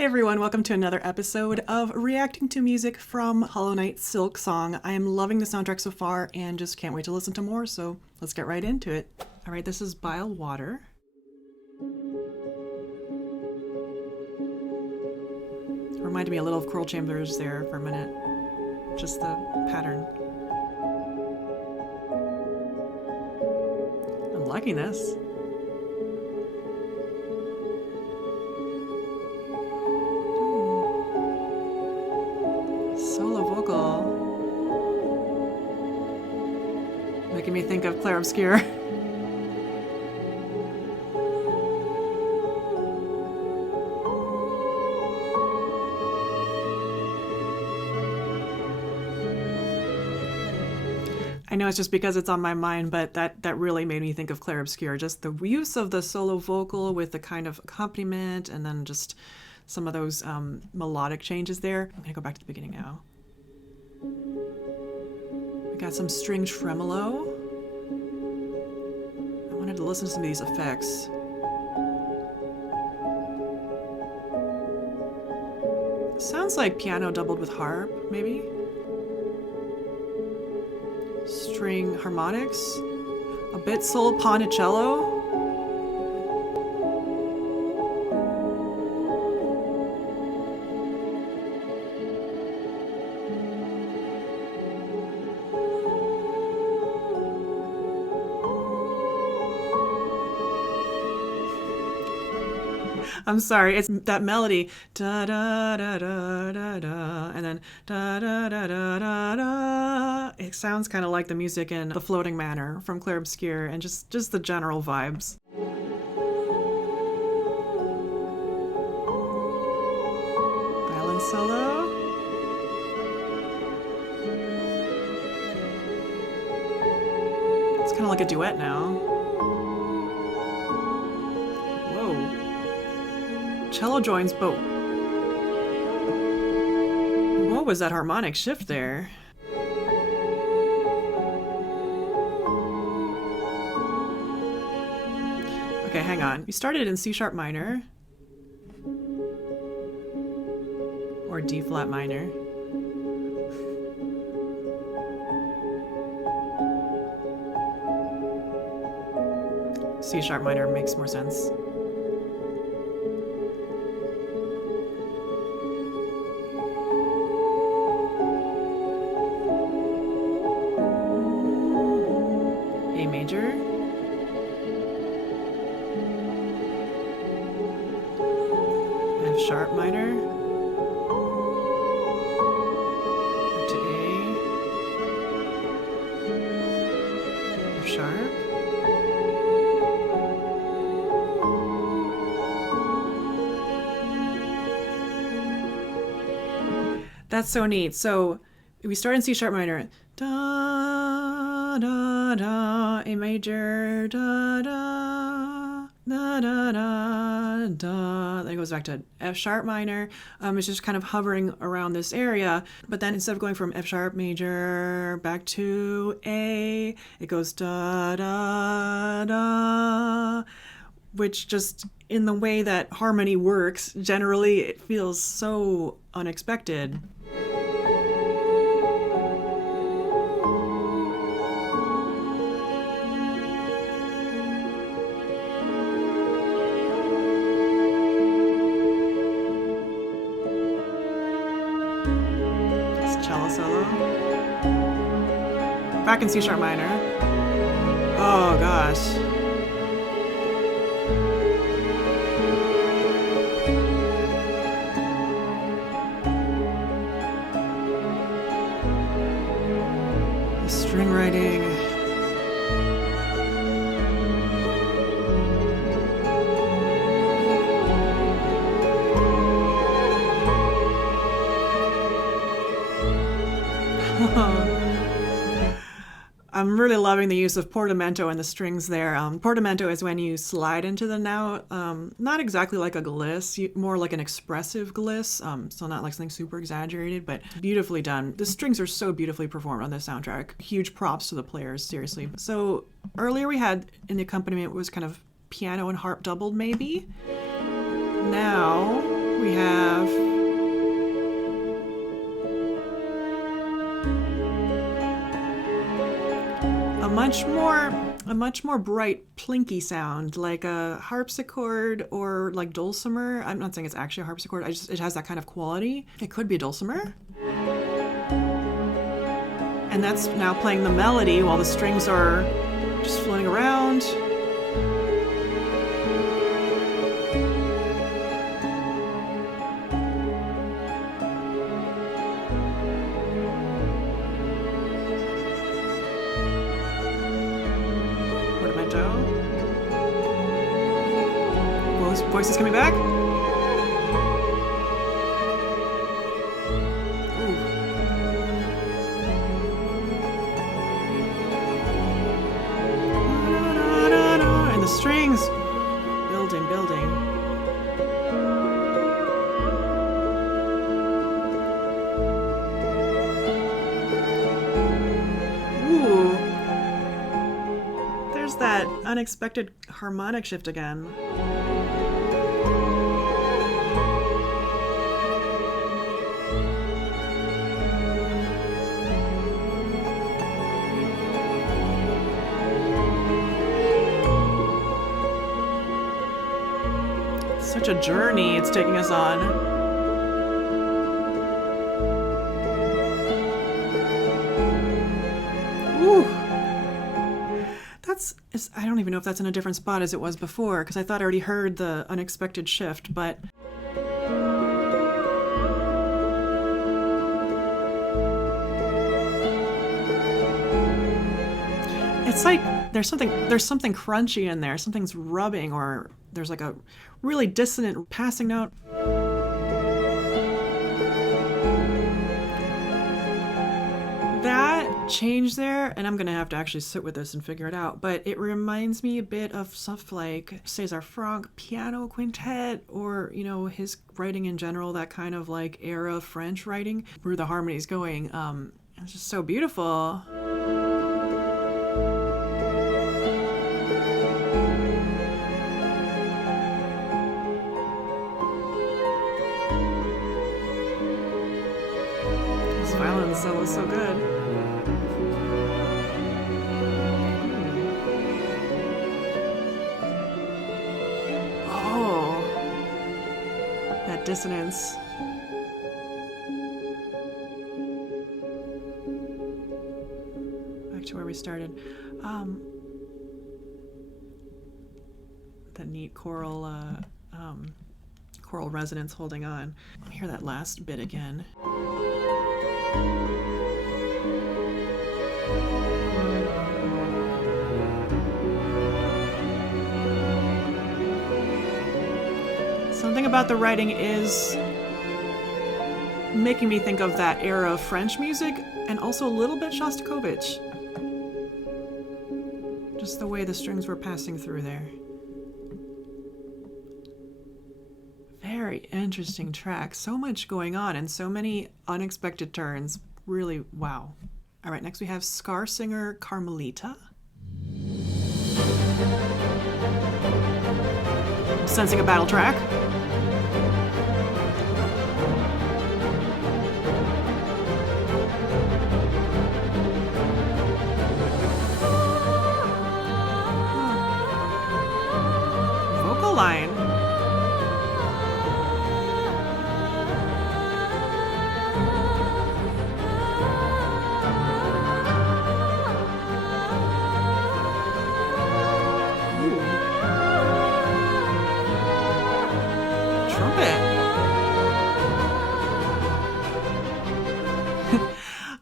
Hey everyone, welcome to another episode of Reacting to Music from Hollow Knight Silksong. I am loving the soundtrack so far and just can't wait to listen to more, so let's get right into it. Alright, this is Bilewater. Reminded me a little of Coral Chambers there for a minute. Just the pattern. I'm liking this. Solo vocal. Making me think of Claire Obscure. I know it's just because it's on my mind, but that really made me think of Claire Obscure. Just the use of the solo vocal with the kind of accompaniment and then just some of those melodic changes there. I'm gonna go back to the beginning now. We got some string tremolo. I wanted to listen to some of these effects. Sounds like piano doubled with harp, maybe? String harmonics, a bit solo ponicello. I'm sorry, it's that melody, da da da da da da, and then da da da da da da. It sounds kind of like the music in The Floating Manor from Claire Obscure, and just the general vibes. Violin solo. It's kind of like a duet now. Cello joins, but what was that harmonic shift there? Okay, hang on. We started in C sharp minor or D flat minor. C sharp minor makes more sense. A major, F sharp minor, up to A, F sharp, that's so neat. So we start in C sharp minor, da da da, A major, da da da da da da. Then it goes back to F sharp minor. It's just kind of hovering around this area. But then instead of going from F sharp major back to A, it goes da da da, which just in the way that harmony works, generally it feels so unexpected. Cello solo. Back in C sharp minor. Oh gosh. The string writing. I'm really loving the use of portamento in the strings there. Portamento is when you slide into the note, not exactly like a gliss, more like an expressive gliss, so not like something super exaggerated, but beautifully done. The strings are so beautifully performed on this soundtrack. Huge props to the players, seriously. So earlier we had in the accompaniment was kind of piano and harp doubled maybe. Now We have a much more bright plinky sound, like a harpsichord or like dulcimer. I'm not saying it's actually a harpsichord. It has that kind of quality. It could be a dulcimer. And that's now playing the melody while the strings are just floating around. Voice is coming back. Ooh. And the strings building. Ooh. There's that unexpected harmonic shift again. Such a journey it's taking us on. Ooh. I don't even know if that's in a different spot as it was before, because I thought I already heard the unexpected shift, but it's like there's something crunchy in there. Something's rubbing, or there's like a really dissonant passing note. That change there, and I'm gonna have to actually sit with this and figure it out, but it reminds me a bit of stuff like César Franck piano quintet, or his writing in general, that kind of like era French writing where the harmony's going. It's just so beautiful. Violin solo is so good. Oh, that dissonance. Back to where we started. That neat choral resonance holding on. I'll hear that last bit again. Something about the writing is making me think of that era of French music, and also a little bit Shostakovich. Just the way the strings were passing through there. Very interesting track. So much going on and so many unexpected turns. Really, wow. All right, next we have Skarrsinger Karmelita. Sensing a battle track. Vocal line.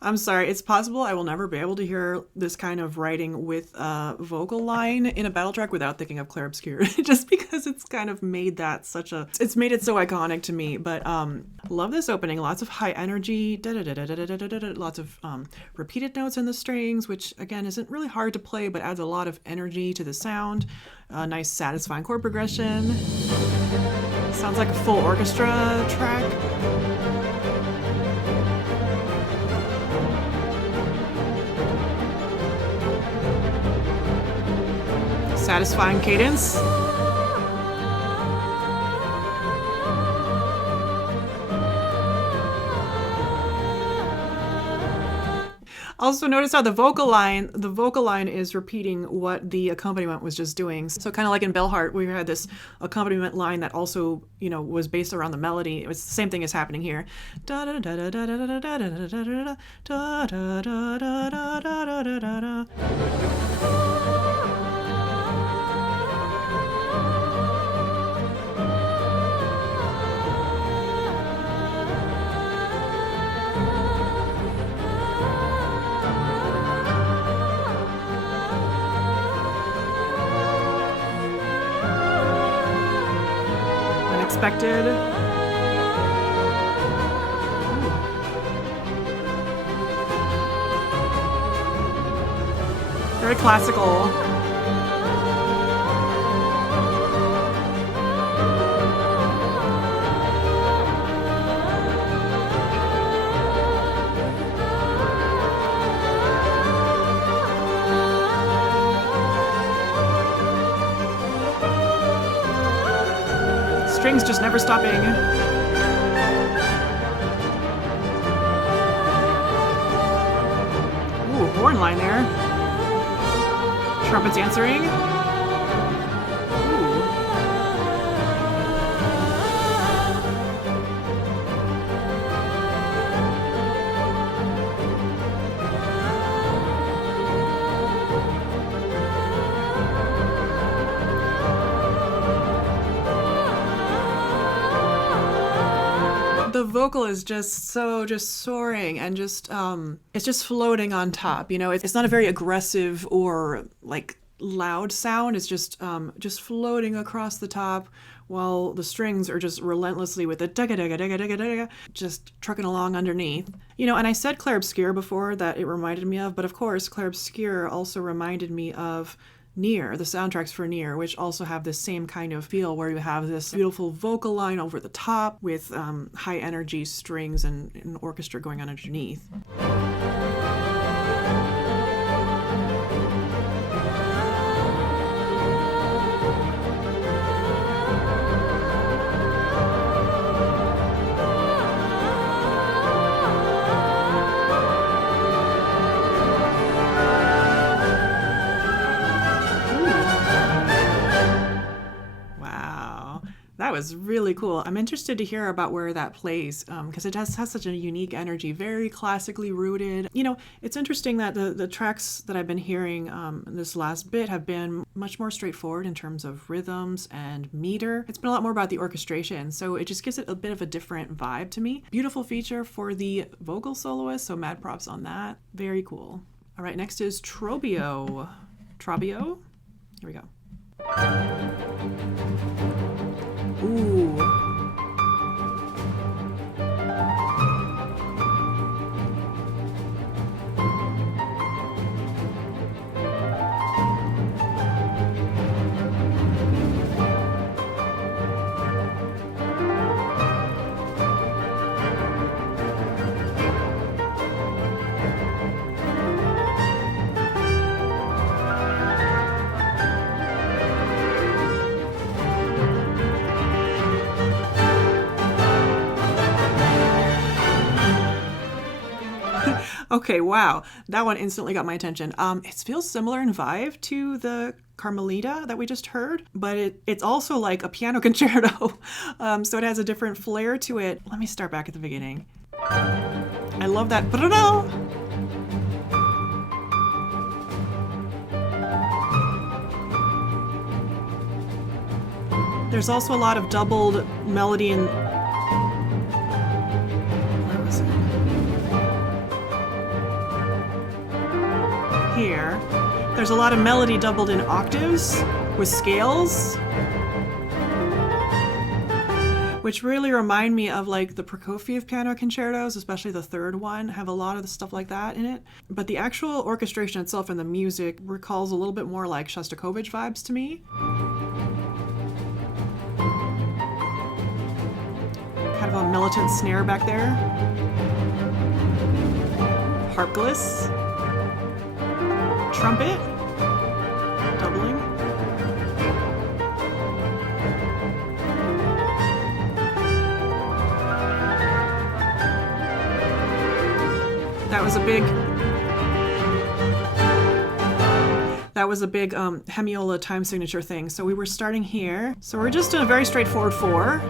I'm sorry, it's possible I will never be able to hear this kind of writing with a vocal line in a battle track without thinking of Clair Obscur, just because it's kind of made that it's made it so iconic to me. But love this opening, lots of high energy, lots of repeated notes in the strings, which again isn't really hard to play, but adds a lot of energy to the sound. Nice satisfying chord progression. Sounds like a full orchestra track. Satisfying cadence. Also, notice how the vocal line is repeating what the accompaniment was just doing. So kind of like in Bellheart, we had this accompaniment line that also, was based around the melody. It was the same thing as happening here. Da da da da da da da da da da da da da da da da da da. Unexpected. Very classical. Strings just never stopping. Ooh, horn line there. Trumpets answering. Ooh. The vocal is just soaring and it's just floating on top. It's not a very aggressive or like loud sound. It's just floating across the top, while the strings are just relentlessly with the dega dega dega dega dega, just trucking along underneath. And I said Claire Obscure before that it reminded me of, but of course Claire Obscure also reminded me of Nier, the soundtracks for Nier, which also have this same kind of feel where you have this beautiful vocal line over the top with high energy strings and an orchestra going on underneath. That was really cool. I'm interested to hear about where that plays because it has such a unique energy, very classically rooted. It's interesting that the tracks that I've been hearing this last bit have been much more straightforward in terms of rhythms and meter. It's been a lot more about the orchestration, so it just gives it a bit of a different vibe to me. Beautiful feature for the vocal soloist, so mad props on that. Very cool. All right, next is Trobbio. Trobbio? Here we go. Ooh. Okay, wow. That one instantly got my attention. It feels similar in vibe to the Karmelita that we just heard, but it's also like a piano concerto. So it has a different flair to it. Let me start back at the beginning. I love that. There's also a lot of doubled melody and here. There's a lot of melody doubled in octaves with scales, which really remind me of like the Prokofiev piano concertos, especially the third one, have a lot of the stuff like that in it. But the actual orchestration itself and the music recalls a little bit more like Shostakovich vibes to me. Kind of a militant snare back there. Harp gliss. Trumpet, doubling. That was a big That was a big hemiola time signature thing. So we were starting here. So we're just in a very straightforward 4.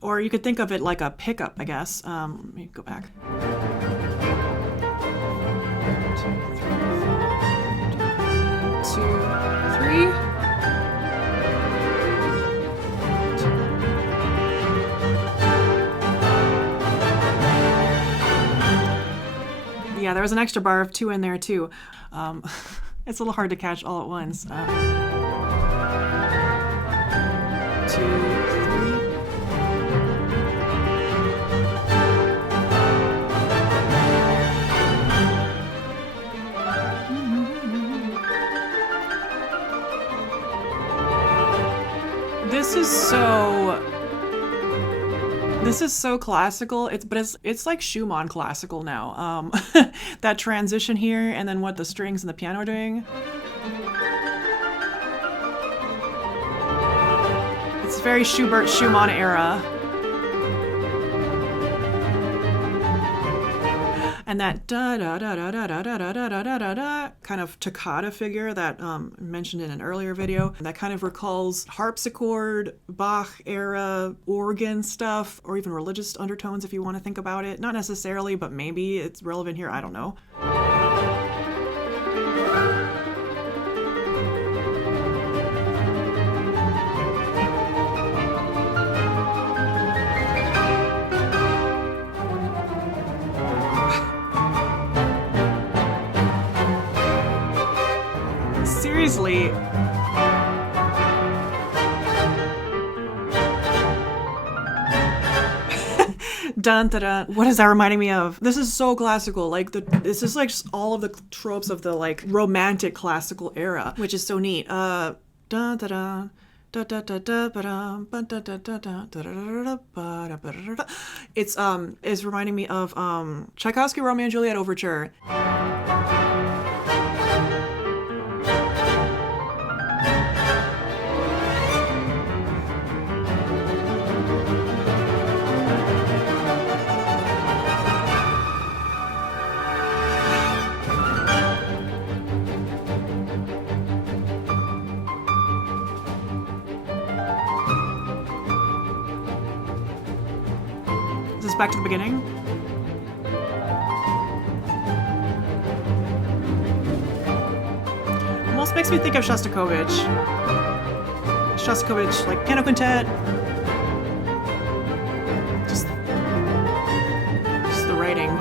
Or you could think of it like a pickup, I guess. Let me go back. 2, 3. Yeah, there was an extra bar of 2 in there too. It's a little hard to catch all at once. 2, 3. This is so classical. It's like Schumann classical now. That transition here, and then what the strings and the piano are doing. It's very Schubert, Schumann era. And that da da da da da da da da da da da da kind of toccata figure that mentioned in an earlier video, that kind of recalls harpsichord, Bach era organ stuff, or even religious undertones if you want to think about it. Not necessarily, but maybe it's relevant here. I don't know. Seriously. Dun, dun, dun. What is that reminding me of? This is so classical. Like this is like all of the tropes of the like romantic classical era, which is so neat. Dun, dun, dun. It's reminding me of Tchaikovsky Romeo and Juliet Overture. Is this back to the beginning? Almost makes me think of Shostakovich. Shostakovich, like piano quintet. Just the writing.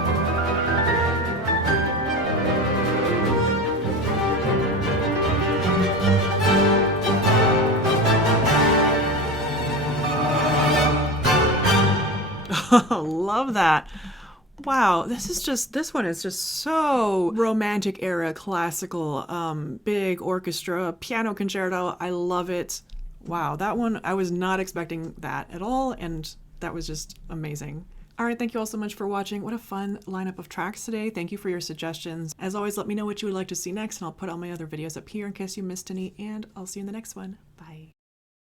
Love that. Wow, this one is just so romantic era, classical, big orchestra, piano concerto. I love it. Wow, that one, I was not expecting that at all, and that was just amazing. All right, thank you all so much for watching. What a fun lineup of tracks today. Thank you for your suggestions. As always, let me know what you would like to see next, and I'll put all my other videos up here in case you missed any, and I'll see you in the next one. Bye.